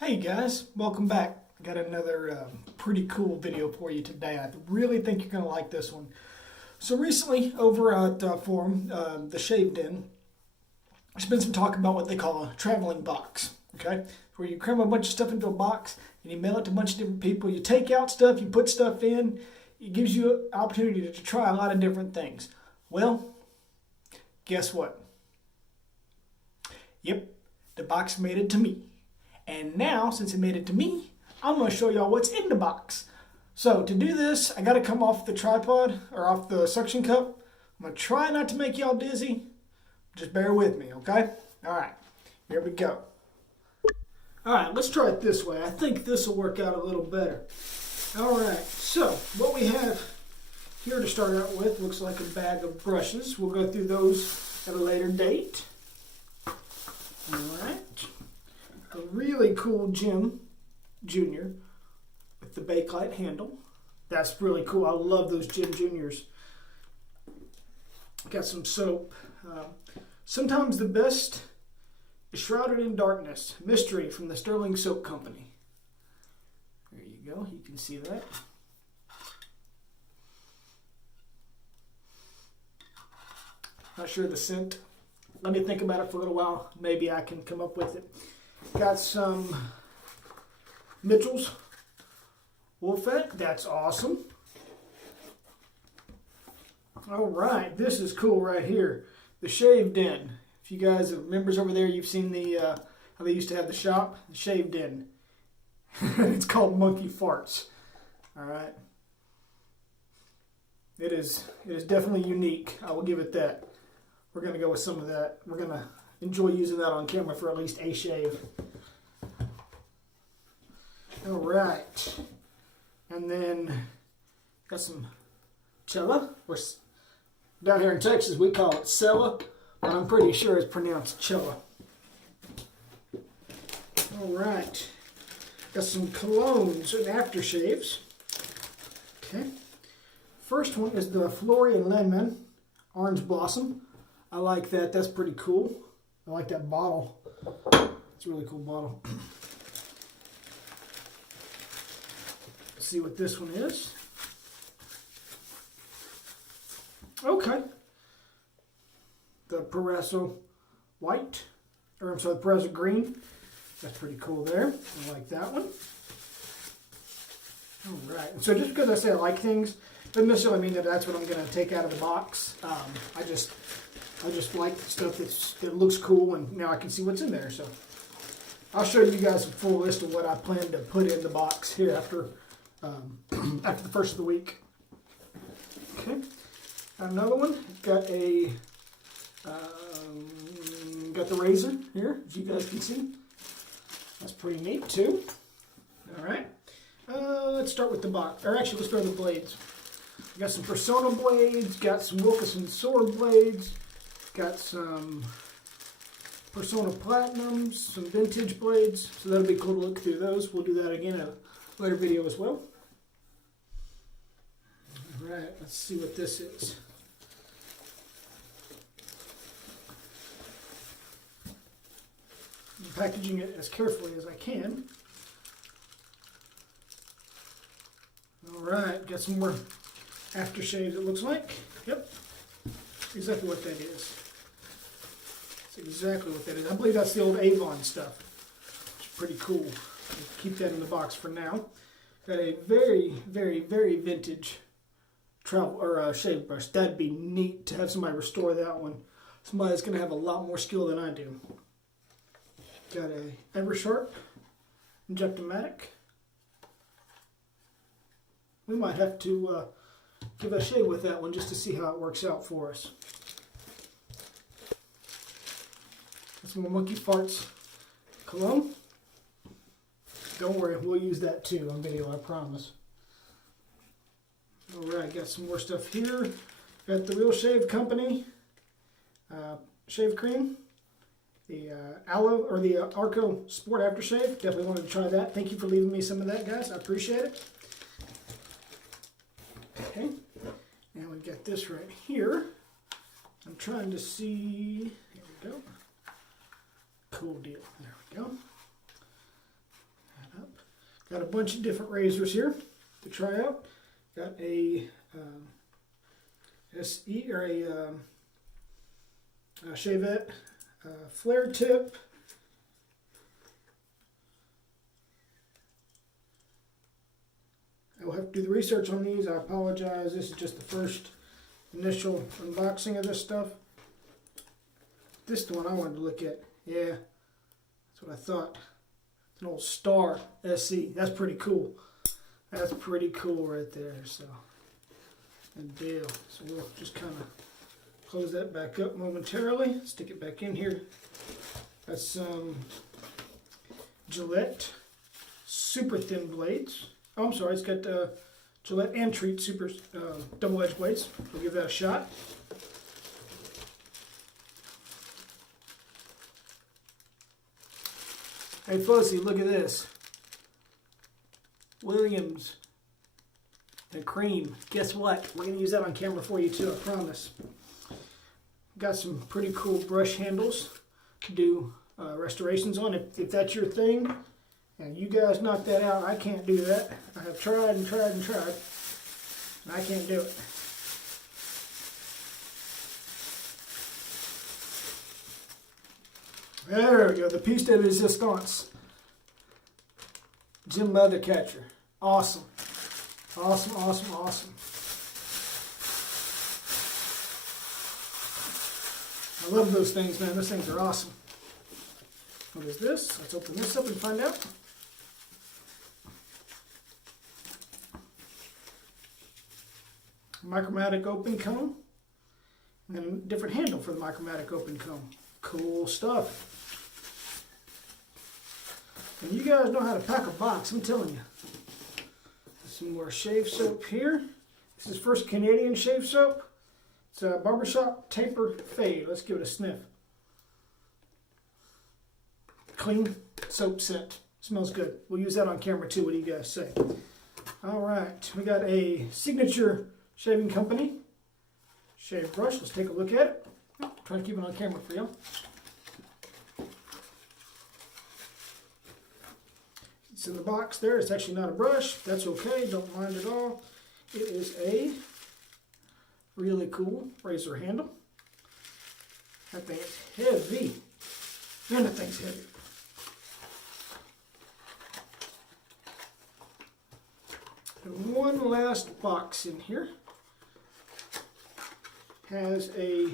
Hey guys, welcome back. Got another pretty cool video for you today. I really think you're going to like this one. So recently over at Forum, the Shave Den, there's been some talk about what they call a traveling box. Okay, where you cram a bunch of stuff into a box and you mail it to a bunch of different people. You take out stuff, you put stuff in. It gives you an opportunity to try a lot of different things. Well, guess what? Yep, the box made it to me. And now, since it made it to me, I'm going to show y'all what's in the box. So to do this, I got to come off the tripod, or off the suction cup. I'm going to try not to make y'all dizzy. Just bear with me, okay? Alright, here we go. Alright, let's try it this way. I think this will work out a little better. Alright, so what we have here to start out with looks like a bag of brushes. We'll go through those at a later date. Alright. A really cool Jim Jr. with the Bakelite handle. That's really cool. I love those Jim Juniors. Got some soap. Sometimes the best is shrouded in darkness. Mystery from the Sterling Soap Company. There you go. You can see that. Not sure the scent. Let me think about it for a little while. Maybe I can come up with it. Got some Mitchell's Wolfette. That's awesome. All right, this is cool right here. The Shave Den. If you guys are members over there, you've seen the how they used to have the shop, the Shave Den. It's called Monkey Farts. All right. It is definitely unique. I will give it that. We're gonna go with some of that. We're gonna enjoy using that on camera for at least a shave. All right, and then got some Cella. Down here in Texas, we call it Cella, but I'm pretty sure it's pronounced Cella. All right, got some colognes and aftershaves. Okay, first one is the Florian Lemon Orange Blossom. I like that. That's pretty cool. I like that bottle. It's a really cool bottle. Let's see what this one is. Okay. The Perezo White. Or I'm sorry, the Perezo Green. That's pretty cool there. I like that one. Alright. So just because I say I like things, doesn't necessarily mean that that's what I'm going to take out of the box. I just like stuff that looks cool, and now I can see what's in there. So I'll show you guys a full list of what I plan to put in the box here after after the first of the week. Okay, got another one. Got a got the razor here, as you guys can see. That's pretty neat too. All right, let's start with the box, or actually let's start with the blades. Got some Persona blades. Got some Wilkinson sword blades. Got some Persona Platinums, some vintage blades, so that'll be cool to look through those. We'll do that again in a later video as well. Alright, let's see what this is. I'm packaging it as carefully as I can. Alright, got some more aftershaves, it looks like. Yep, exactly what that is. That's exactly what that is. I believe that's the old Avon stuff. It's pretty cool. I'll keep that in the box for now. Got a very, very, very vintage travel or shave brush. That'd be neat to have somebody restore that one. Somebody that's going to have a lot more skill than I do. Got a Eversharp Injectomatic. We might have to give a shave with that one just to see how it works out for us. Some more Monkey Farts cologne. Don't worry, we'll use that too on video, I promise. Alright, got some more stuff here. Got the Real Shave Company shave cream. The Aloe, or the Arco Sport Aftershave. Definitely wanted to try that. Thank you for leaving me some of that, guys. I appreciate it. Okay, and we got this right here. I'm trying to see. There we go. Cool deal. There we go. Got a bunch of different razors here to try out. Got a SE or a Shavette flare tip. I will have to do the research on these. I apologize. This is just the first initial unboxing of this stuff. This is the one I wanted to look at. Yeah, that's what I thought. It's an old Star SE. That's pretty cool. That's pretty cool right there. So, good deal. So we'll just kind of close that back up momentarily. Stick it back in here. That's some Gillette super thin blades. Oh, I'm sorry. It's got Gillette and Treat super double-edged blades. We'll give that a shot. Hey Fuzzy, look at this. Williams and cream. Guess what? We're going to use that on camera for you too, I promise. Got some pretty cool brush handles to do restorations on. If that's your thing, and you guys knock that out, I can't do that. I have tried and tried and tried, and I can't do it. There we go, the piece de resistance. Gym leather catcher. Awesome. Awesome, awesome, awesome. I love those things, man. Those things are awesome. What is this? Let's open this up and find out. Micromatic open cone. And then a different handle for the micromatic open cone. Cool stuff. And you guys know how to pack a box, I'm telling you. Some more shave soap here. This is first Canadian shave soap. It's a Barbershop Taper Fade. Let's give it a sniff. Clean soap scent. Smells good. We'll use that on camera too. What do you guys say? All right. We got a Signature Shaving Company shave brush. Let's take a look at it. Try to keep it on camera for you. It's in the box there. It's actually not a brush. That's okay. Don't mind at all. It is a really cool razor handle. That thing is heavy. Man, that thing's heavy. And one last box in here has a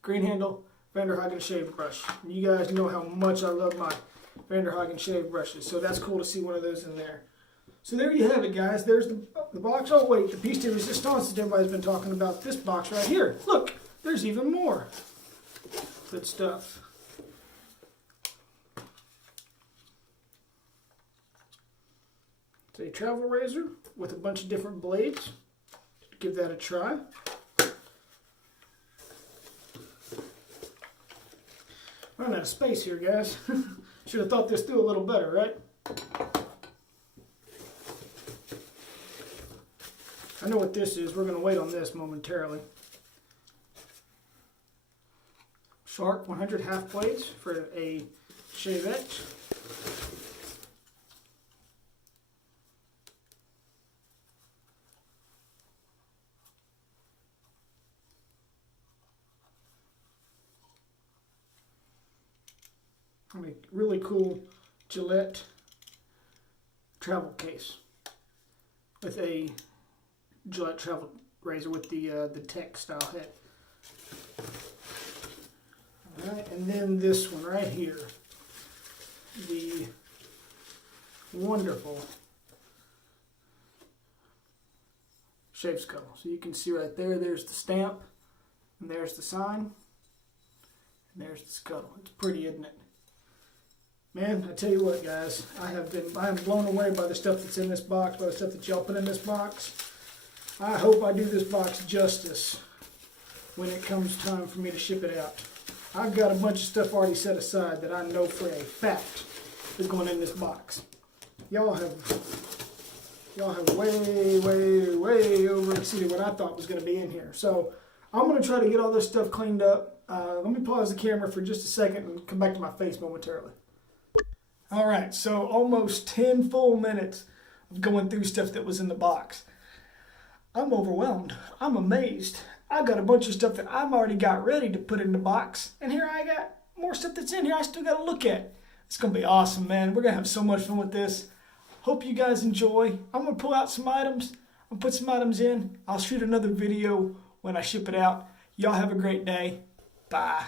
green handle Vanderhagen shave brush. And you guys know how much I love my Vanderhagen shave brushes, so that's cool to see one of those in there. So there you have it, guys. There's the box. Oh wait, the piece de resistance that everybody's been talking about. This box right here. Look, there's even more good stuff. It's a travel razor with a bunch of different blades. Give that a try. Running out of space here, guys. Should have thought this through a little better, right? I know what this is. We're going to wait on this momentarily. Shark 100 half blades for a shavette. I mean, really cool Gillette travel case with a Gillette travel razor with the tech style head. All right, and then this one right here, the wonderful shave scuttle. So you can see right there, there's the stamp, and there's the sign, and there's the scuttle. It's pretty, isn't it? Man, I tell you what, guys, I am blown away by the stuff that's in this box, by the stuff that y'all put in this box. I hope I do this box justice when it comes time for me to ship it out. I've got a bunch of stuff already set aside that I know for a fact is going in this box. Y'all have way over exceeded what I thought was going to be in here. So I'm going to try to get all this stuff cleaned up. Let me pause the camera for just a second and come back to my face momentarily. All right, so almost 10 full minutes of going through stuff that was in the box. I'm overwhelmed. I'm amazed. I got a bunch of stuff that I've already got ready to put in the box, and here I got more stuff that's in here I still got to look at. It's going to be awesome, man. We're going to have so much fun with this. Hope you guys enjoy. I'm going to pull out some items. I'll put some items in. I'll shoot another video when I ship it out. Y'all have a great day. Bye.